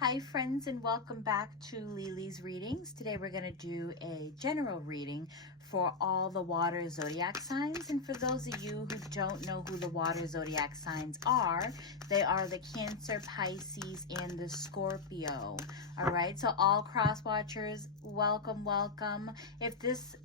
Hi friends, and welcome back to Lily's Readings. Today we're going to do a general reading for all the water zodiac signs. And for those of you who don't know who the water zodiac signs are, they are the Cancer, Pisces, and the Scorpio. All right, so all cross watchers, welcome, welcome. If this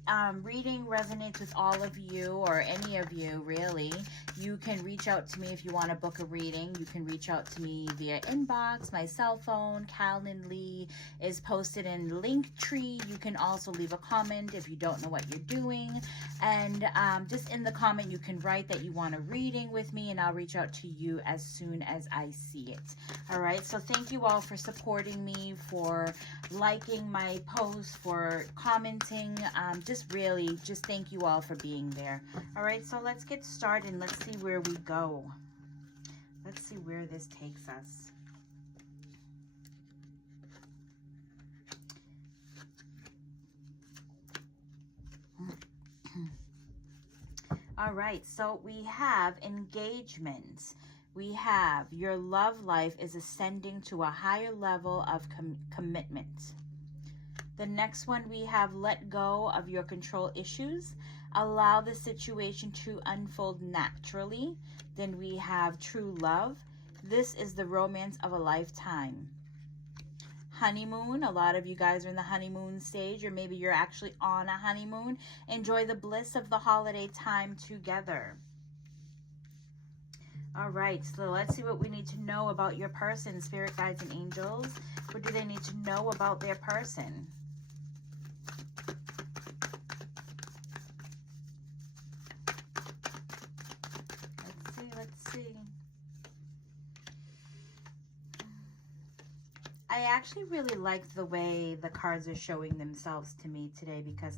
reading resonates with all of you, or any of you really, you can reach out to me if you want to book a reading. You can reach out to me via inbox, my cell phone. Calendly is posted in Linktree. You can also leave a comment if you don't know what you're doing. And just in the comment, you can write that you want a reading with me, and I'll reach out to you as soon as I see it. All right, so thank you all for supporting me, for liking my posts, for commenting. Just thank you all for being there. All right, so let's get started and let's see where we go. Let's see where this takes us. All right, so we have engagements. We have your love life is ascending to a higher level of commitment. The next one, we have let go of your control issues. Allow the situation to unfold naturally. Then we have true love. This is the romance of a lifetime. Honeymoon. A lot of you guys are in the honeymoon stage, or maybe you're actually on a honeymoon. Enjoy the bliss of the holiday time together. All right, so let's see what we need to know about your person. Spirit guides and angels, what do they need to know about their person? Let's see. I actually really like the way the cards are showing themselves to me today, because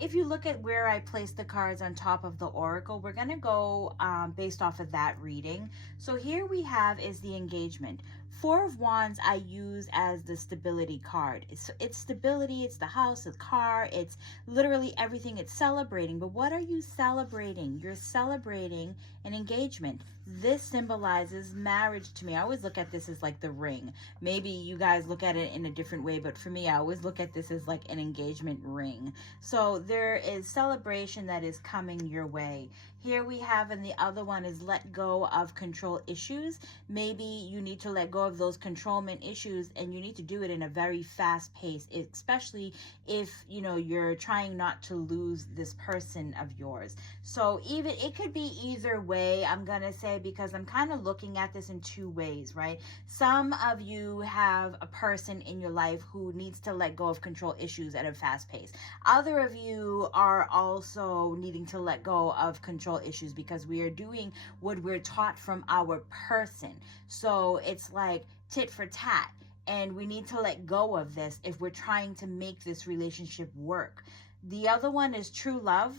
if you look at where I place the cards on top of the oracle, we're going to go based off of that reading. So here we have is the engagement. Four of Wands I use as the stability card. It's stability, it's the house, the car, it's literally everything it's celebrating. But what are you celebrating? You're celebrating an engagement. This symbolizes marriage to me. I always look at this as like the ring. Maybe you guys look at it in a different way, but for me, I always look at this as like an engagement ring. So there is celebration that is coming your way. Here we have, and the other one is let go of control issues. Maybe you need to let go of those controlment issues, and you need to do it in a very fast pace, especially if you're trying not to lose this person of yours. So even it could be either way, I'm gonna say, because I'm kind of looking at this in two ways, right? Some of you have a person in your life who needs to let go of control issues at a fast pace. Other of you are also needing to let go of control issues because we are doing what we're taught from our person. So it's like tit for tat, and we need to let go of this if we're trying to make this relationship work. The other one is true love.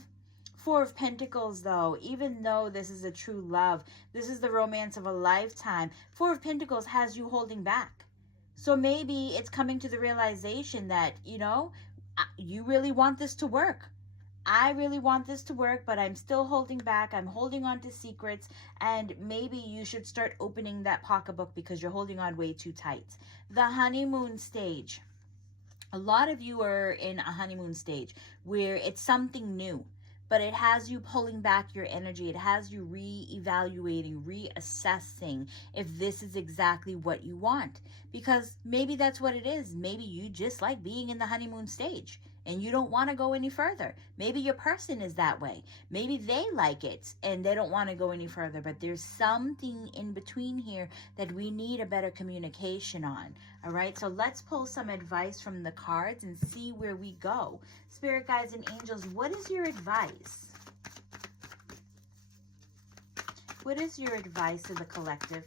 Four of Pentacles, though, even though this is a true love, this is the romance of a lifetime. Four of Pentacles has you holding back. So maybe it's coming to the realization that, you really want this to work. I really want this to work, but I'm still holding back. I'm holding on to secrets, and maybe you should start opening that pocketbook because you're holding on way too tight. The honeymoon stage. A lot of you are in a honeymoon stage where it's something new, but it has you pulling back your energy. It has you re-evaluating, reassessing if this is exactly what you want. Because maybe that's what it is. Maybe you just like being in the honeymoon stage and you don't want to go any further. Maybe your person is that way. Maybe they like it and they don't want to go any further. But there's something in between here that we need a better communication on. All right, so let's pull some advice from the cards and see where we go. Spirit guides and angels, what is your advice? What is your advice to the collective?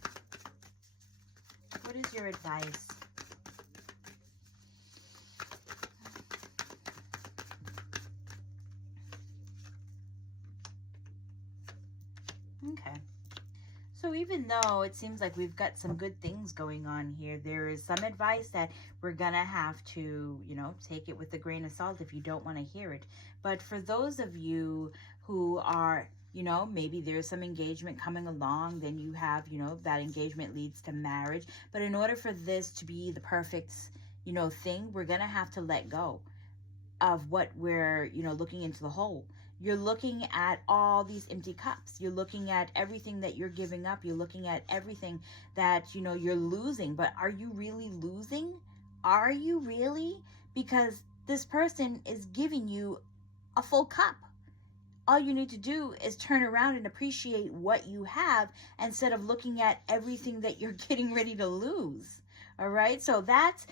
What is your advice? Okay. So even though it seems like we've got some good things going on here, there is some advice that we're going to have to, take it with a grain of salt if you don't want to hear it. But for those of you who are You know, maybe there's some engagement coming along. Then you have, you know, that engagement leads to marriage. But in order for this to be the perfect, you know, thing, we're going to have to let go of what we're, you know, looking into the hole. You're looking at all these empty cups. You're looking at everything that you're giving up. You're looking at everything that, you know, you're losing. But are you really losing? Are you really? Because this person is giving you a full cup. All you need to do is turn around and appreciate what you have instead of looking at everything that you're getting ready to lose. All right? So that's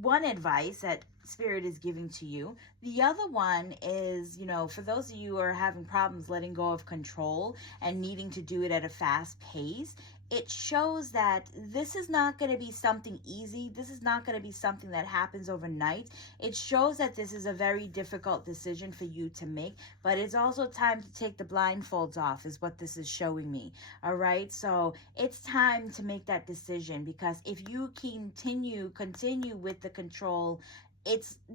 one advice that Spirit is giving to you. The other one is, you know, for those of you who are having problems letting go of control and needing to do it at a fast pace, it shows that this is not going to be something easy. This is not going to be something that happens overnight. It shows that this is a very difficult decision for you to make, but it's also time to take the blindfolds off is what this is showing me. All right. So it's time to make that decision, because if you continue with the control,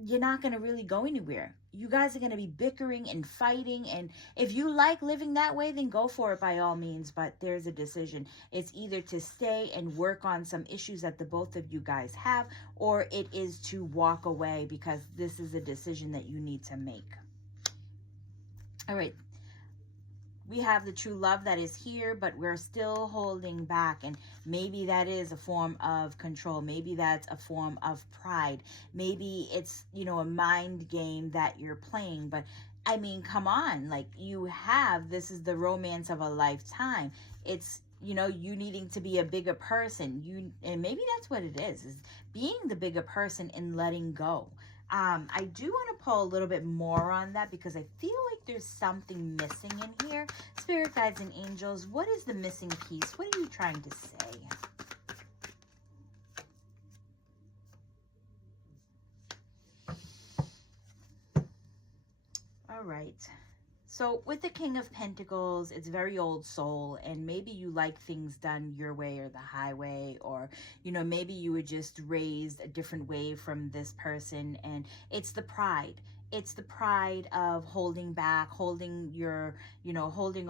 you're not going to really go anywhere. You guys are going to be bickering and fighting. And if you like living that way, then go for it by all means. But there's a decision. It's either to stay and work on some issues that the both of you guys have, or it is to walk away, because this is a decision that you need to make. All right. We have the true love that is here, but we're still holding back. And maybe that is a form of control. Maybe that's a form of pride. Maybe it's, you know, a mind game that you're playing. But I mean, come on, like this is the romance of a lifetime. It's, you know, you needing to be a bigger person. And maybe that's what it is being the bigger person and letting go. I do want to pull a little bit more on that, because I feel like there's something missing in here. Spirit guides and angels, what is the missing piece? What are you trying to say? All right. So with the King of Pentacles, it's very old soul, and maybe you like things done your way or the highway, or, you know, maybe you were just raised a different way from this person, and it's the pride. It's the pride of holding back, holding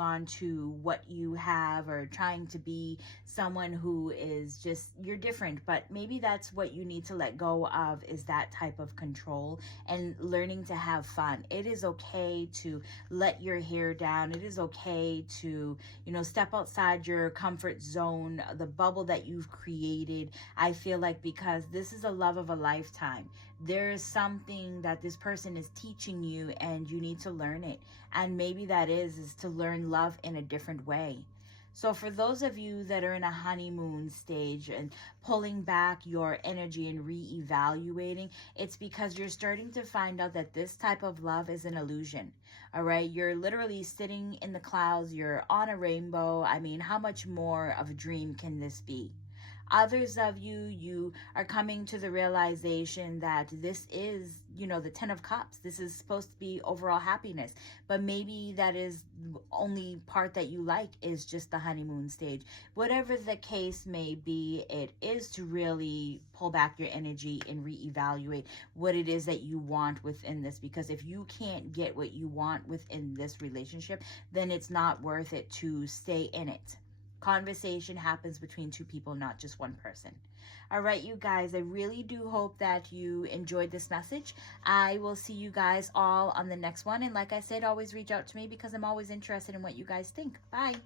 on to what you have, or trying to be someone who is just, you're different. But maybe that's what you need to let go of, is that type of control, and learning to have fun. It is okay to let your hair down. It is okay to, you know, step outside your comfort zone, the bubble that you've created. I feel like, because this is a love of a lifetime. There is something that this person is teaching you, and you need to learn it. And maybe that is to learn love in a different way. So for those of you that are in a honeymoon stage and pulling back your energy and reevaluating, it's because you're starting to find out that this type of love is an illusion. All right. You're literally sitting in the clouds. You're on a rainbow. I mean, how much more of a dream can this be? Others of you are coming to the realization that this is, you know, the 10 of Cups. This is supposed to be overall happiness. But maybe that is the only part that you like, is just the honeymoon stage. Whatever the case may be, it is to really pull back your energy and reevaluate what it is that you want within this. Because if you can't get what you want within this relationship, then it's not worth it to stay in it. Conversation happens between two people, not just one person. All right, you guys, I really do hope that you enjoyed this message. I will see you guys all on the next one. And like I said, always reach out to me, because I'm always interested in what you guys think. Bye.